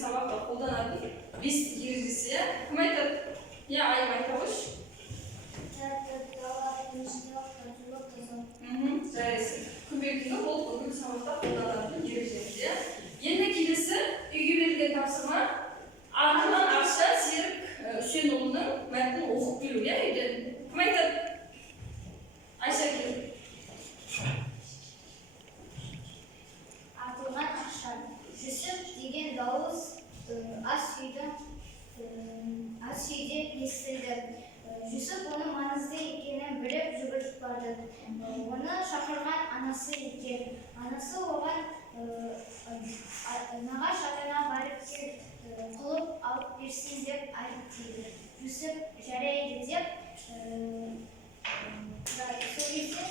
сабақта қолданатын бестік ережесі, иә? Кім айтады? Иә, Айым айта қойшы. Жарайсың. Күнбекұлы ол бүгінгі сабақта қолданатын ережесі, иә? Енді келесі үйге берілген тапсырма артынан ақша Серік Үсенұлының мәтінін оқып келу, иә, үйден. Кім айтады? Айша кел. Артылған ақша. Жүсіп деген дауыс ас үйде естілді. Жүсіп оның маңызды екенін біліп жүгіріп барды. Оны шақырған анасы екен. Анасы оған нағаш атаңа барып кел, құлып алып берсін деп айтты. Жүсіп жарайды деп сол кезде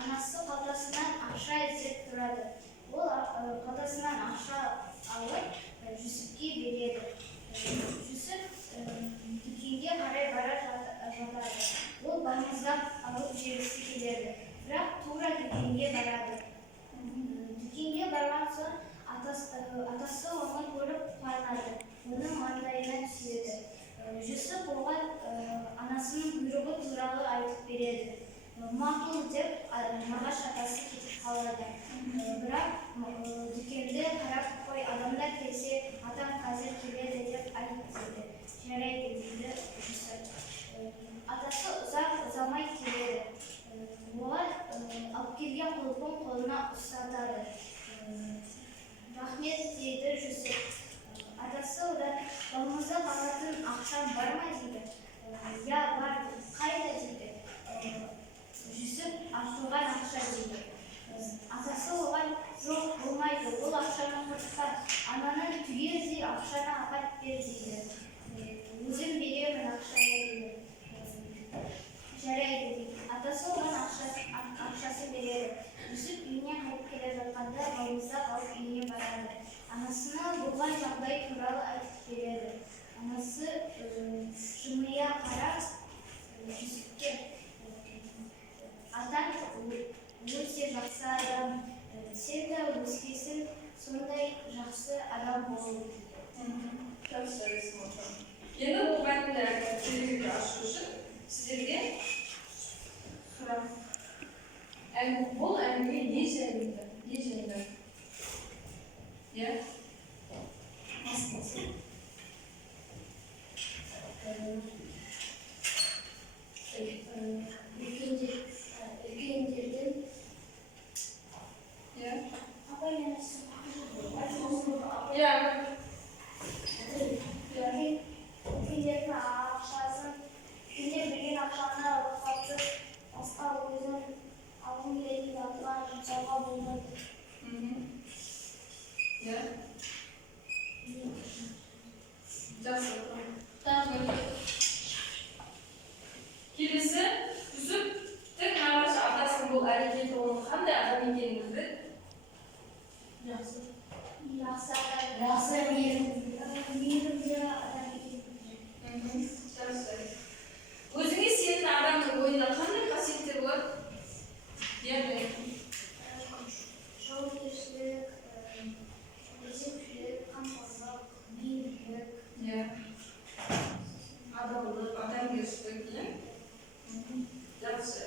анасы қалтасынан ақша іздеп тұрады. Ол қалтасынан ақша алып Жүсіпке береді. Жүсіп дүкенге қарай бара жатады. Ол бамыздап алып жегісі келеді, бірақ тура дүкенге барады. Дүкенге барған соң атасы оны көріп қуанады, оның маңдайына түседі. Жүсіп оған анасының бұйрығы туралы айтып береді. Мақұл деп нағаш атасы кетіп қалады. Бірақ дүкенді қарап қой, адамдар келсе, атам қазір келеді деп айтып деді. Жарайды дейді Жүсіп. Атасы ұзамай келеді. Оған алып келген құлпын қолына ұстатады. Рахмет дейді Жүсіп. Атасы одан балмұздақ алатын ақшам бар ма дейді. Я бар, қайда дейді. Жүсіп артылған ақша дейді. Атасы оған жоқ болмайды, ол ақшаны құртқан, ананың түгелдей ақшаны апарып бер дейді. Өзім беремін ақшаны дейді. Жарайды дейді. Атасы оған ақшасын береді. Жүсіп үйіне қайтып келе жатқанда балмұздақ алып үйіне барады. Анасына болған жағдай туралы айтып береді. Анасы жымия қарап Жүсіпке атаң өте жақсы адам, сен де өскесін сондай жақсы адам бол дейді. Енді бұл мәтінді тереңірек ашу үшін сіздерге сұрақ. Бұл әңгіме не жайында? Иә? Басқасы. Үлкендердің апай анасы үлкендердің ақшасын үйде берген ақшаны рұқсатсыз басқа өзін алғым келетін затқа жұмсауға болмайды. Келесі Жүсіптің нағашы атасының бұл әрекеті оның қандай адам екенін білдіреді? Жақсы мейірімді адам екенін. Өзіңе сенетін адамның ойында қандай қасиеттер болады? Жауапкершілік, өсекшілік, қамқорлық, бейбітшілік, адалдық, адамгершілік, жақсы.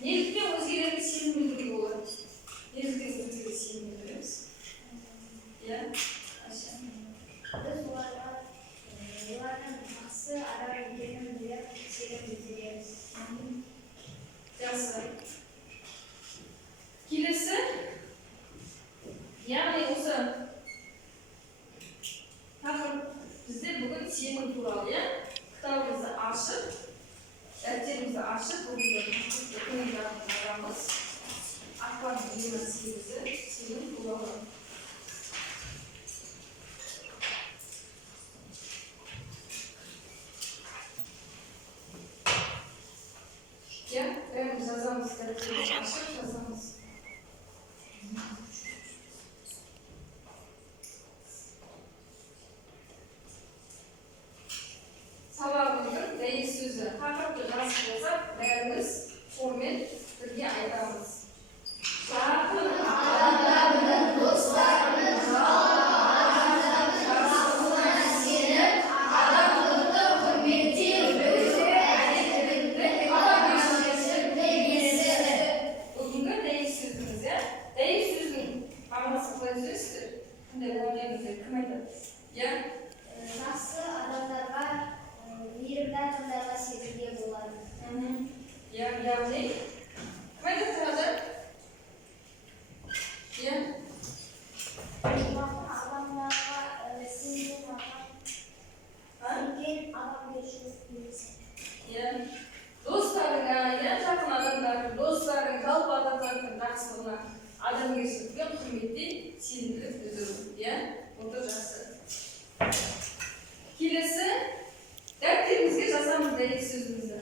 Неліктен өзгелерге сенім білдіруге болады? Неліктен өзгелерге сенім білдіреміз? Біз олардың жақсы адам екенін біліп сенім білдіреміз. Жақсы. Келесі, яғни осы тақырып бізде бүгін сенім туралы, кітабымызды ашып, дәптерімізді ашып, бүгінгі тақырыптарымыз ақпан 28-і сенім туралы. Бәріміз жазамыз, дәптерімізді ашып жазамыз. Сабағымыздың дәйек сөзі. Тақырыпты жазып болсақ, бәріміз формен бірге айтамыз. Жақын адамдарының дос тапсырма адамгершілік пен құрметте сенімділік білдіру. Иә, ол да жақсы. Келесі дәптеріңізге жазамыз дәйек сөзімізді.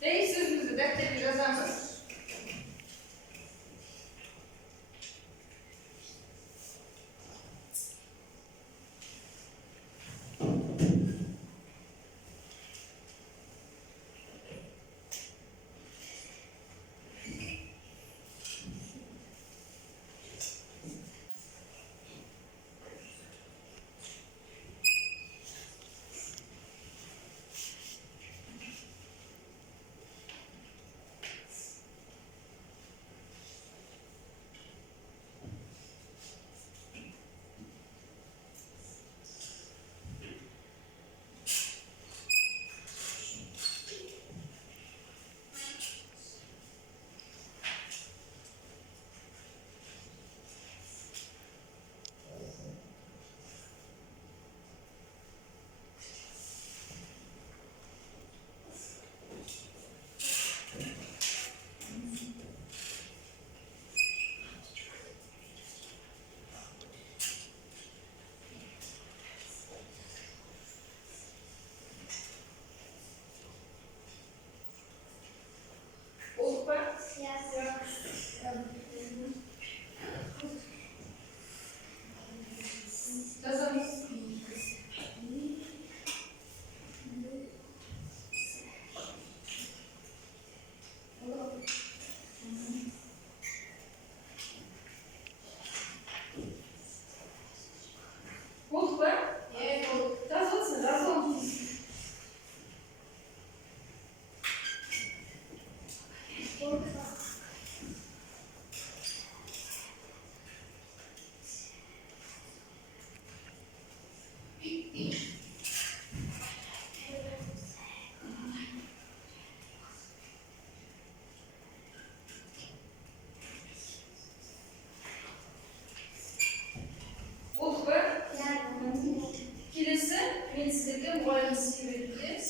Дәйек сөзімізді дәптерге жазамыз.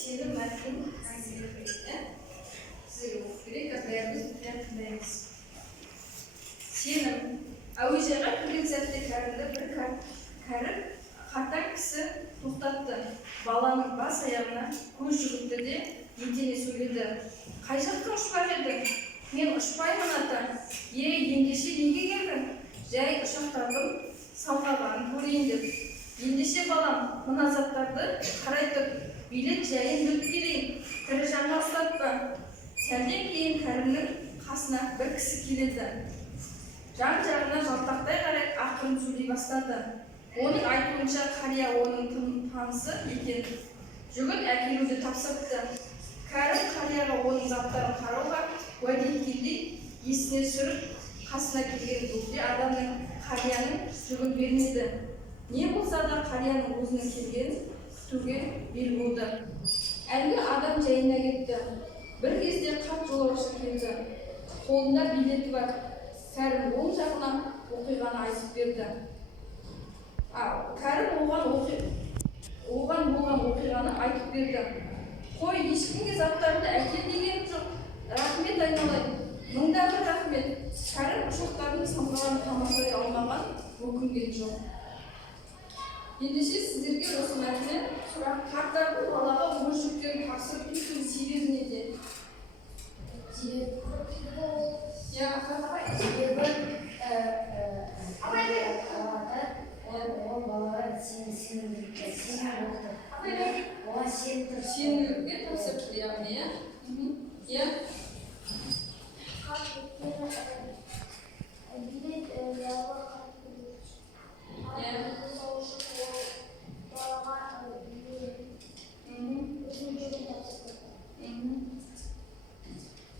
Сенім мәтін әңгімелерді сіздерге оқып берейік, бәріміз бірден тыңдаймыз. Сенім. Әуежайға кірген сәтте кәрімді бір кәріп қатар кісі тоқтатты. Баланың бас аяғына көз жүгіртті де етене сөйледі. Қай жақтан ұшпақ едің? Мен ұшпаймын ата. Ендеше неге келдің? Жай ұшақтардың салғағанын көрейін деп. Ендеше балам, мына заттарды қарай тұр. Билет жайын біліп келейін, тірі жанға ұстатпа. Сәлден кейін кәрімнің қасына бір кісі келеді. Жан-жағына жалтақтай қарай ақырын сөйлей бастады. Оның айтуынша қария оның танысы екен. Жүгін әкелуді тапсырыпты. Кәрім қарияға оның заттарын қарауға уәде еткендей есіне сүріп, қасына келген бөгде адамның қарияның жүгін бермеді. Не болса да қарияның өзінің келгенін күтуге бел болды. Әлгі адам жайына кетті. Бір кезде қарт жолаушы келді. Қолында билеті бар. Кәрім оң жағына оқиғаны айтып берді. Кәрім оған болған оқиғаны айтып берді. Қой, ешкімге заттарды әкел деген жоқ. Рахмет айналайын. Мыңда бір рахмет. Кәрім ұшақтардың самғаларын тамашалай алмаған, өкінген жоқ. Ендеше сіздерге осы мәтіннен сұрақ, қарттардың балаға өз жүктерін тапсырып кетуінің себебі неде? Ол балаға сенімділікке тапсырыпты, яғни, иә?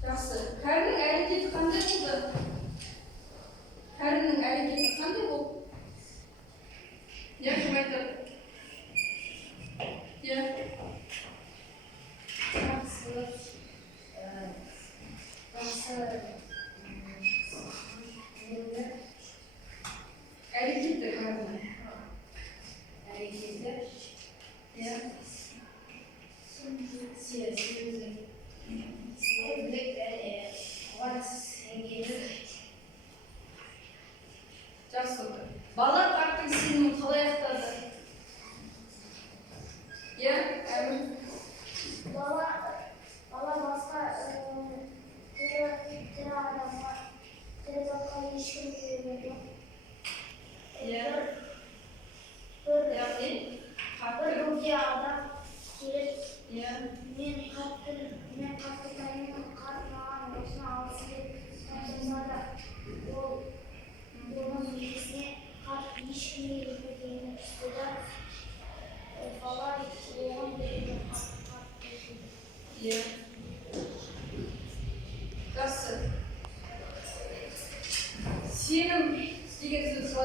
Жақсы. Кәрімнің әрекеті қандай болды? Кәрімнің әрекеті қандай болды? Я кім айтып? Я? Әрекеті кәрімнің. Жақсы болды. Бала парктың сенімін қалай ақтады? Иә, әмір. Бала басқа тірі адамға, тірі затқа ешкім бермеді. Иә. Бір Яғни, бір бөгде адам келіп, иә. мен қатты тайымын, қарт маған осыны алсын деп айтса да, ол оның негізіне қарт ешкімге бермегенін түсті да, бала оған берген қатты Иә.